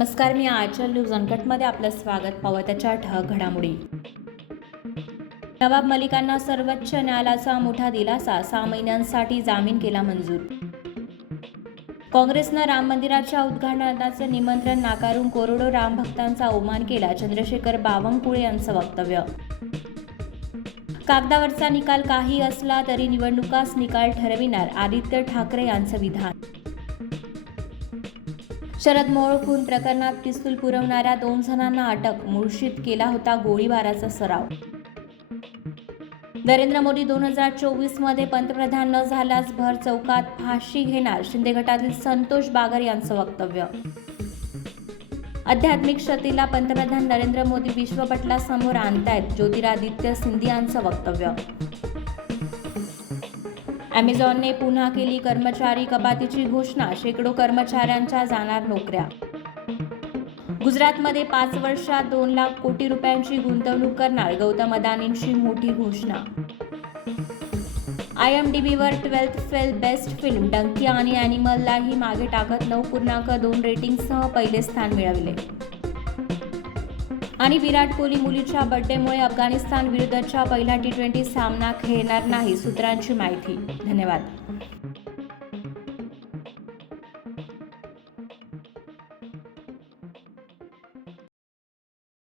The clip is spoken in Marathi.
नमस्कार, मी आचल न्यूज अनकटमध्ये आपलं स्वागत. पाहूया त्याच्या ठळक घडामोडी. नवाब मलिकांना सर्वोच्च न्यायालयाचा मोठा दिलासा, 6 महिन्यांसाठी जामीन केला मंजूर. काँग्रेसनं राम मंदिराच्या उद्घाटनाचं निमंत्रण नाकारून करोडो रामभक्तांचा अवमान केला, चंद्रशेखर बावनकुळे यांचं वक्तव्य. कागदावरचा निकाल काही असला तरी निवडणुकाच निकाल ठरविणार, आदित्य ठाकरे यांचं विधान. शरद मोहोळ खून प्रकरणात पिस्तूल पुरवणाऱ्या 2 जणांना अटक, मुळशीत केला होता गोळीबाराचा सराव. नरेंद्र मोदी 2024मध्ये पंतप्रधान न झाल्यास भर चौकात फाशी घेणार, शिंदे गटातील संतोष बागर यांचं वक्तव्य. आध्यात्मिक शक्तीला पंतप्रधान नरेंद्र मोदी विश्वपटलासमोर आणतायत, ज्योतिरादित्य सिंधियांचं वक्तव्य. अॅमेझॉनने पुन्हा केली कर्मचारी कपातीची घोषणा, शेकडो कर्मचाऱ्यांच्या जाणार नोकऱ्या. गुजरातमध्ये 5 वर्षात 2 लाख कोटी रुपयांची गुंतवणूक करणार, गौतम अदानींची मोठी घोषणा. IMDbवर 12th फेल बेस्ट फिल्म, डंकी आणि ॲनिमललाही मागे टाकत 9.2 रेटिंगसह पहिले स्थान मिळवले. आणि विराट कोहली मुलीच्या बर्थडेमुळे अफगाणिस्तान विरुद्धच्या पहिला T20 सामना खेळणार नाही, सूत्रांची माहिती. धन्यवाद.